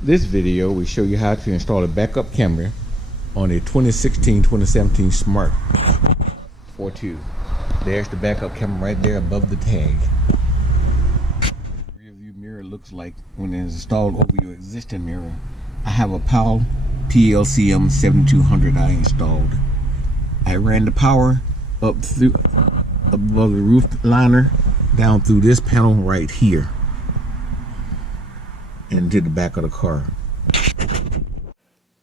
This video will show you how to install a backup camera on a 2016-2017 Smart ForTwo. There's the backup camera right there above the tag. The rear view mirror looks like when it's installed over your existing mirror. I have a Powell TLCM 7200 I installed. I ran the power up through above the roof liner down through this panel right here into the back of the car.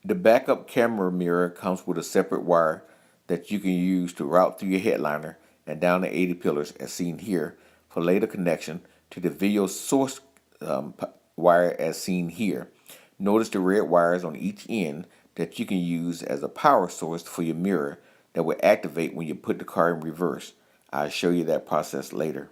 The backup camera mirror comes with a separate wire that you can use to route through your headliner and down the 80 pillars as seen here for later connection to the video source wire as seen here. Notice the red wires on each end that you can use as a power source for your mirror that will activate when you put the car in reverse. I'll show you that process later.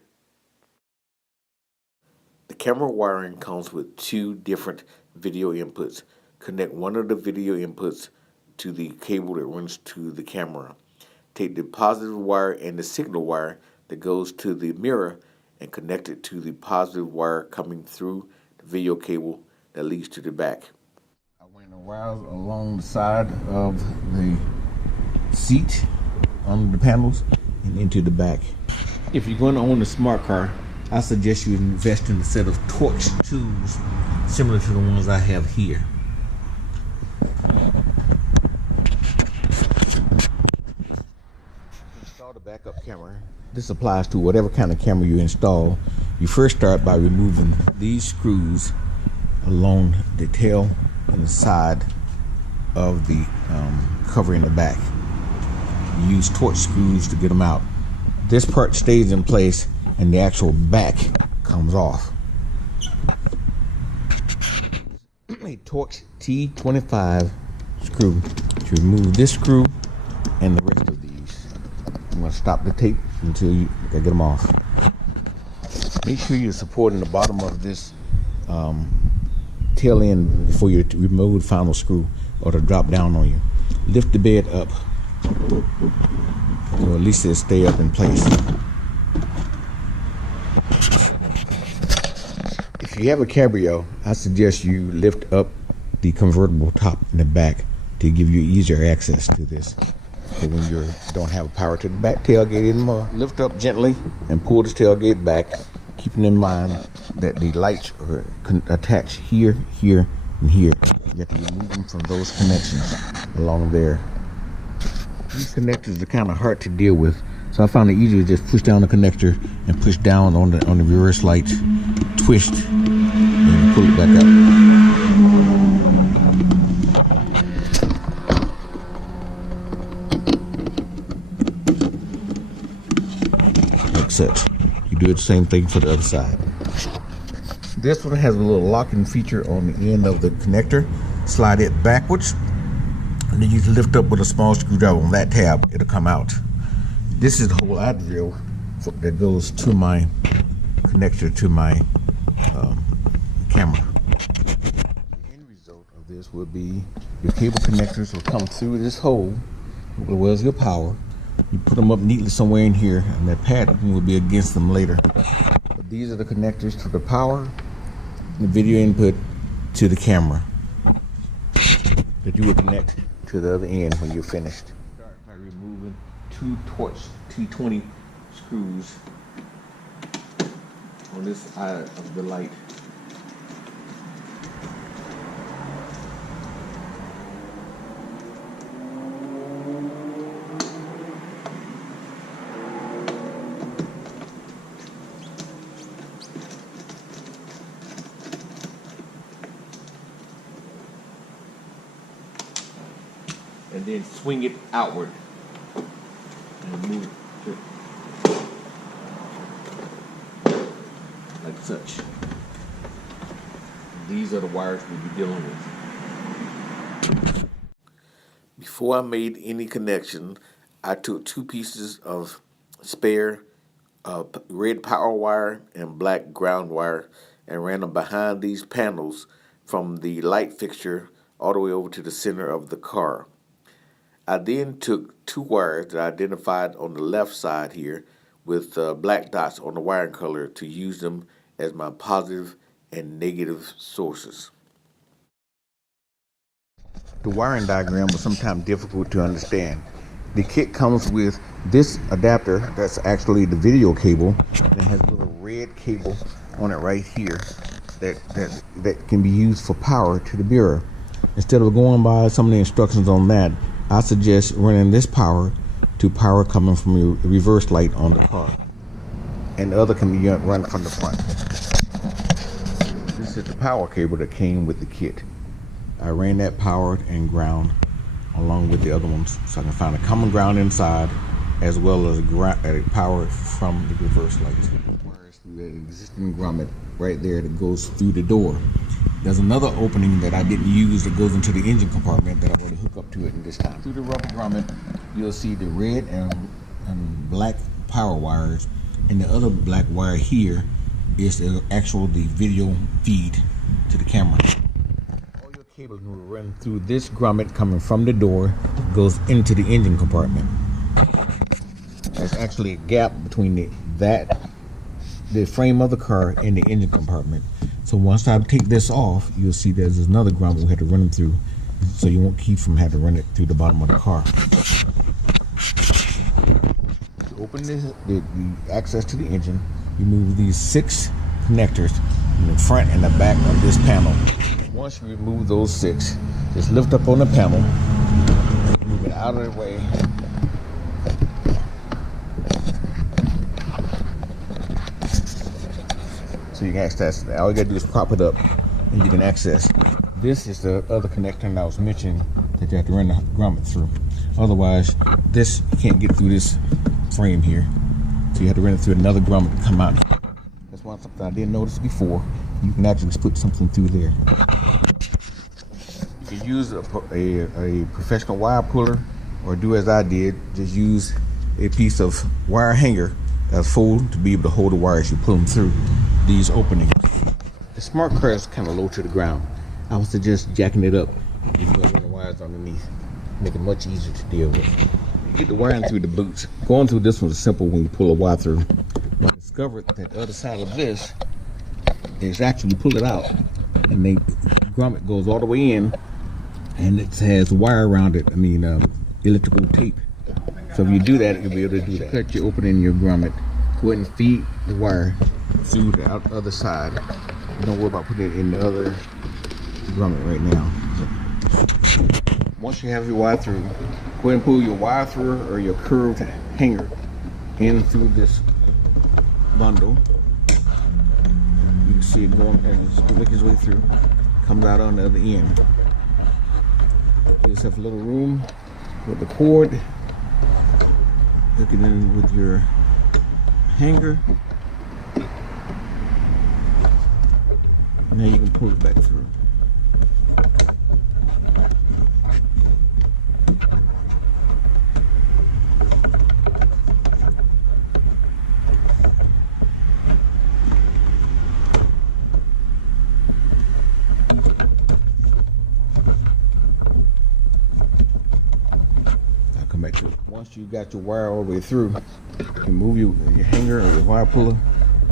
The camera wiring comes with two different video inputs. Connect one of the video inputs to the cable that runs to the camera. Take the positive wire and the signal wire that goes to the mirror and connect it to the positive wire coming through the video cable that leads to the back. I ran the wires along the side of the seat on the panels and into the back. If you're going to own a smart car, I suggest you invest in a set of torch tools similar to the ones I have here. Install the backup camera. This applies to whatever kind of camera you install. You first start by removing these screws along the tail and the side of the cover in the back. You use torch screws to get them out. This part stays in place and the actual back comes off. A Torx T25 screw to remove this screw and the rest of these. I'm going to stop the tape until you get them off. Make sure you're supporting the bottom of this tail end before you remove the final screw or to drop down on you. Lift the bed up, or at least it'll stay up in place. If you have a Cabrio, I suggest you lift up the convertible top in the back to give you easier access to this. So when you don't have power to the back tailgate anymore, lift up gently and pull this tailgate back, keeping in mind that the lights are attached here, here, and here. You have to remove them from those connections along there. These connectors are kind of hard to deal with, so I found it easier to just push down the connector and push down on the reverse light, twist, and pull it back up. Like such. You do the same thing for the other side. This one has a little locking feature on the end of the connector. Slide it backwards, and then you can lift up with a small screwdriver on that tab. It'll come out. This is the hole I drill that goes to my connector to my camera. The end result of this will be your cable connectors will come through this hole as well as your power. You put them up neatly somewhere in here, and that padding will be against them later. But these are the connectors to the power, the video input to the camera that you will connect to the other end when you're finished. Start by removing two Torx T20 screws on this side of the light. And then swing it outward and move it like such. These are the wires we'll be dealing with. Before I made any connection, I took two pieces of spare red power wire and black ground wire and ran them behind these panels from the light fixture all the way over to the center of the car. I then took two wires that I identified on the left side here with black dots on the wiring color to use them as my positive and negative sources. The wiring diagram was sometimes difficult to understand. The kit comes with this adapter that's actually the video cable, and it has a little red cable on it right here that can be used for power to the mirror. Instead of going by some of the instructions on that, I suggest running this power to power coming from your reverse light on the car, and the other can be run from the front. This is the power cable that came with the kit. I ran that power and ground along with the other ones, so I can find a common ground inside, as well as a power from the reverse lights. Wires through the existing grommet right there that goes through the door. There's another opening that I didn't use that goes into the engine compartment that I'm going to hook up to it in this time. Through the rubber grommet, you'll see the red and black power wires, and the other black wire here is the video feed to the camera. All your cables will run through this grommet coming from the door, goes into the engine compartment. There's actually a gap between the frame of the car and the engine compartment. So once I take this off, you'll see there's another grommet we had to run them through, so you won't keep from having to run it through the bottom of the car. To open the access to the engine, you move these 6 connectors in the front and the back of this panel. Once you remove those 6, just lift up on the panel, move it out of the way. So you can access that. All you gotta do is prop it up and you can access. This is the other connector that I was mentioning that you have to run the grommet through. Otherwise, you can't get through this frame here. So you have to run it through another grommet to come out. That's something I didn't notice before. You can actually put something through there. You can use a professional wire puller, or do as I did, just use a piece of wire hanger that's full to be able to hold the wires. You pull them through these openings. The smart car is kind of low to the ground. I would suggest jacking it up if you're going to run the wires underneath. Make it much easier to deal with. You get the wiring through the boots. Going through this one is simple when you pull a wire through. But I discovered that the other side of this is actually pull it out, and the grommet goes all the way in, and it has wire around it. Electrical tape. So if you do that, you'll be able to do that. Cut your opening in your grommet. Go ahead and feed the wire through the other side. Don't worry about putting it in the other grommet right now. Once you have your wire through, go ahead and pull your wire through or your curved hanger in through this bundle. You can see it going as it makes its way through. Comes out on the other end. Give yourself a little room with the cord. Hook it in with your hanger. Now you can pull it back through. I'll come back to it. Once you got your wire all the way through, you can move your hanger or your wire puller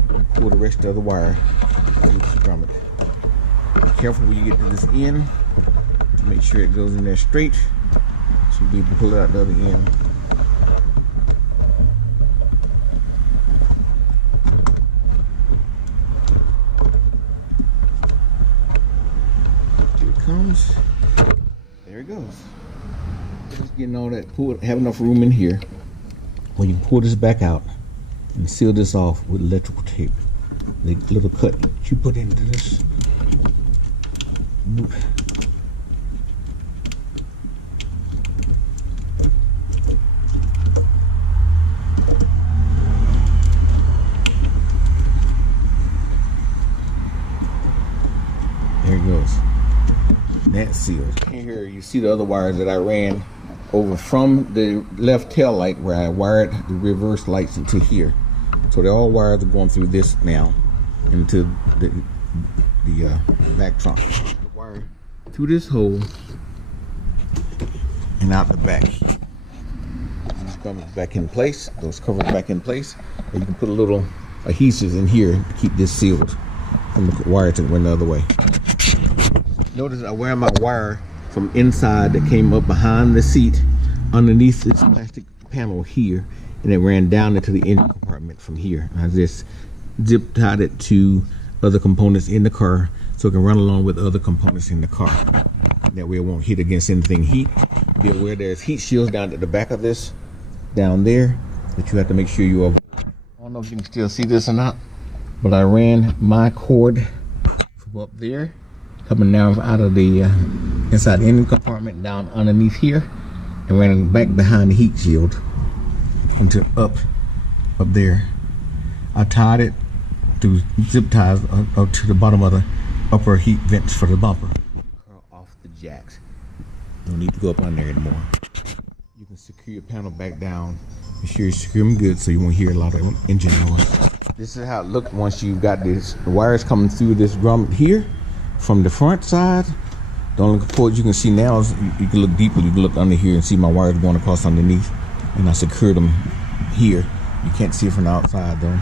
and pull the rest of the wire through this grommet. Be careful when you get to this end to make sure it goes in there straight, so you'll be able to pull it out the other end. Here it comes. There it goes. Just getting all that, have enough room in here where you can pull this back out and seal this off with electrical tape. The little cut that you put into this. There it goes. That seals. Here you see the other wires that I ran over from the left tail light where I wired the reverse lights into here. So they're all wires are going through this now into the back trunk. The wire through this hole and out the back. These comes back in place. Those covers back in place. And you can put a little adhesives in here to keep this sealed from the wire to run the other way. Notice I wear my wire from inside that came up behind the seat underneath this plastic panel here, and it ran down into the engine compartment from here. I just zip tied it to other components in the car so it can run along with other components in the car. That way it won't hit against anything heat. Be aware there's heat shields down at the back of this, down there, that you have to make sure you avoid. I don't know if you can still see this or not, but I ran my cord from up there, coming down out of the inside the engine compartment, down underneath here, and ran back behind the heat shield until up there. I tied it through zip ties up to the bottom of the upper heat vents for the bumper. Curl off the jacks. Don't need to go up on there anymore. You can secure your panel back down. Make sure you secure them good so you won't hear a lot of engine noise. This is how it looked once you've got this wires coming through this drum here from the front side. The only port you can see now is you can look deeper. You can look under here and see my wires going across underneath, and I secured them here. You can't see it from the outside though.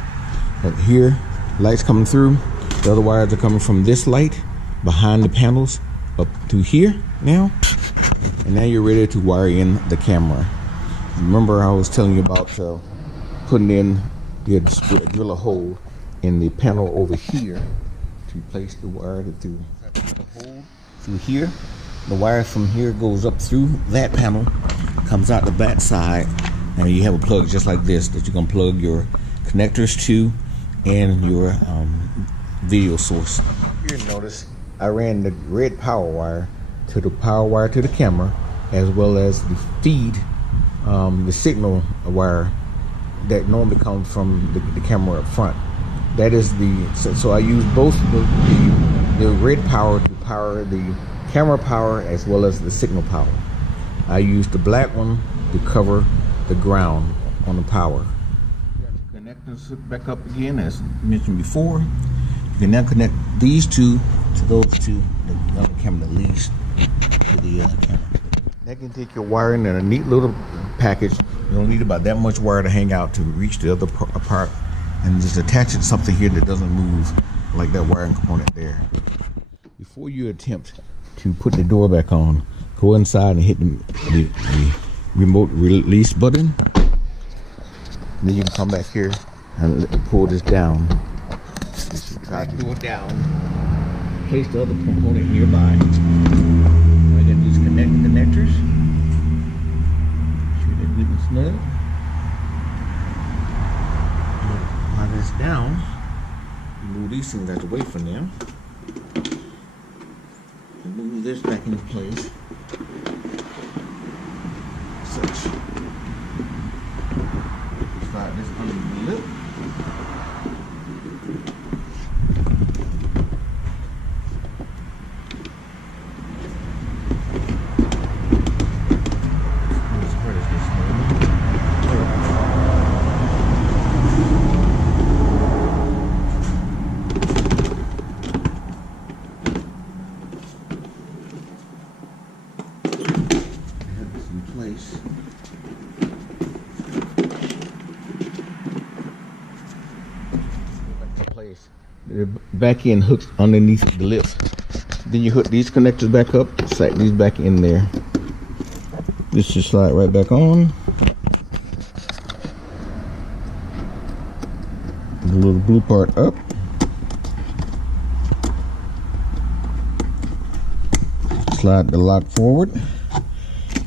But here, lights coming through. The other wires are coming from this light behind the panels up to here now. And now you're ready to wire in the camera. Remember I was telling you about putting in, you had to drill a hole in the panel over here to place the wire through the hole through here. The wire from here goes up through that panel, comes out the back side, and you have a plug just like this that you can plug your connectors to and your video source. Here, notice I ran the red power wire to the camera, as well as the feed, the signal wire that normally comes from the camera up front. That is so I use both the red power to power the camera power as well as the signal power. I use the black one to cover the ground on the power. Connectors back up again as mentioned before. You can now connect these two to those two, the other camera that leads to the camera. That can take your wiring in a neat little package. You don't need about that much wire to hang out to reach the other part, and just attach it to something here that doesn't move, like that wiring component there. Before you attempt to put the door back on, go inside and hit the remote release button. Then you can come back here and pull this down. Just try to pull it down. Place the other component nearby. All you gotta do is connect the connectors. Make sure they're good and snug. While this down, move these things out of the way from them. And move this back into place. Such. Slide this under the lip. The back end hooks underneath the lip. Then you hook these connectors back up, slide these back in there. This should slide right back on. The little blue part up. Slide the lock forward.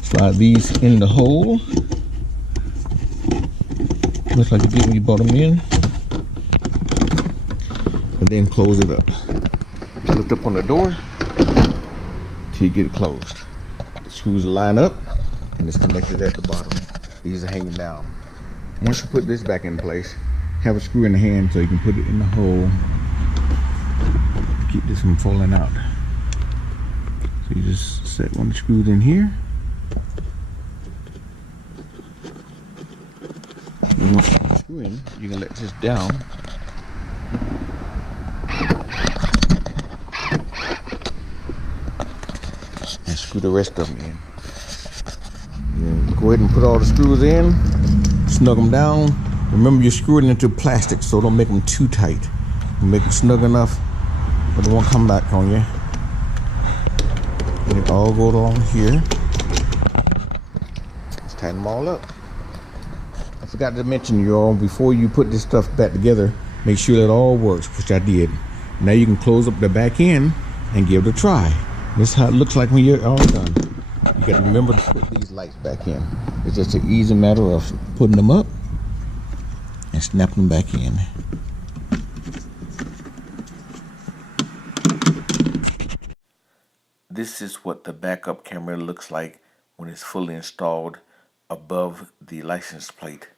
Slide these in the hole. Looks like you did when you brought them in. And then close it up. Lift up on the door till you get it closed. The screws line up and it's connected at the bottom. These are hanging down. Once you put this back in place, have a screw in the hand so you can put it in the hole to keep this from falling out. So you just set one of the screws in here. And once you put the screw in, you can let this down. And screw the rest of them in. Go ahead and put all the screws in, snug them down. Remember, you're screwing into plastic, so don't make them too tight. You make them snug enough, but they won't come back on you. And all go along here. Let's tighten them all up. I forgot to mention, y'all, before you put this stuff back together, make sure that all works, which I did. Now you can close up the back end and give it a try. This is how it looks like when you're all done. You got to remember to put these lights back in. It's just an easy matter of putting them up and snapping them back in. This is what the backup camera looks like when it's fully installed above the license plate.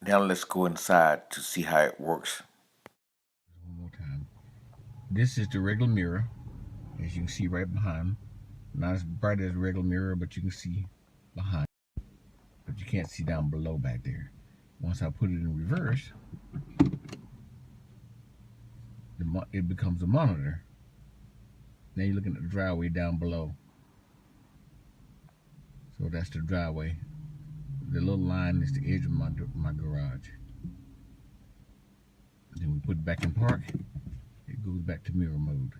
Now let's go inside to see how it works. One more time. This is the regular mirror, as you can see right behind. Not as bright as a regular mirror, but you can see behind. But you can't see down below back there. Once I put it in reverse, it becomes a monitor. Now you're looking at the driveway down below. So that's the driveway. The little line is the edge of my garage. Then we put it back in park. It goes back to mirror mode.